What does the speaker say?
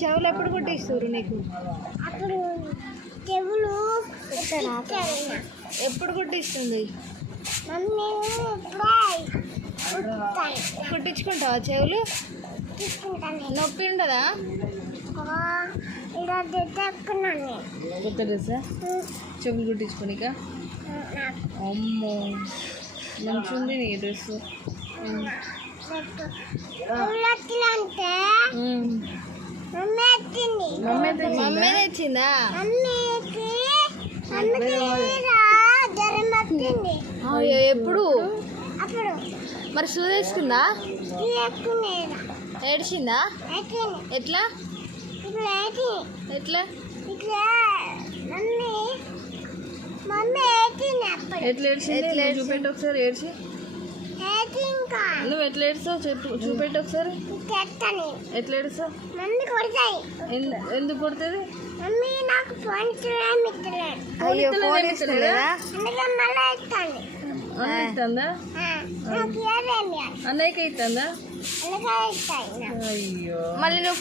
చెవులు ఎప్పుడు కుట్టిస్తారు నీకు? అప్పుడు చెవులు ఎప్పుడు కుట్టిస్తుంది? మమ్మీ కుట్టించుకుంటావా చెవులు? నొప్పి ఉండదా? కొత్త డ్రెస్సా చెవులు కుట్టించుకోనిక? అమ్మో మంచిగా ఉంది నీ డ్రెస్. మమ్మీ తెచ్చిందా? ఎప్పుడు మరి షూ తెచ్చుకుందా? ఏడ్చిందా? ఎట్లా ఎట్లా ఎట్లా ఏడ్చింది? చూపెట్టు ఒకసారి ఏడ్చి. నువ్వు ఎట్లా ఏడుస్తావు చెప్పు, చూపెట్టు ఒకసారి. ఎట్లా ఏడుస్తావు? ఎందుకు కొడుతుంది? అన్నయ్యకి ఇస్తుందా? అయ్యో మళ్ళీ నువ్వు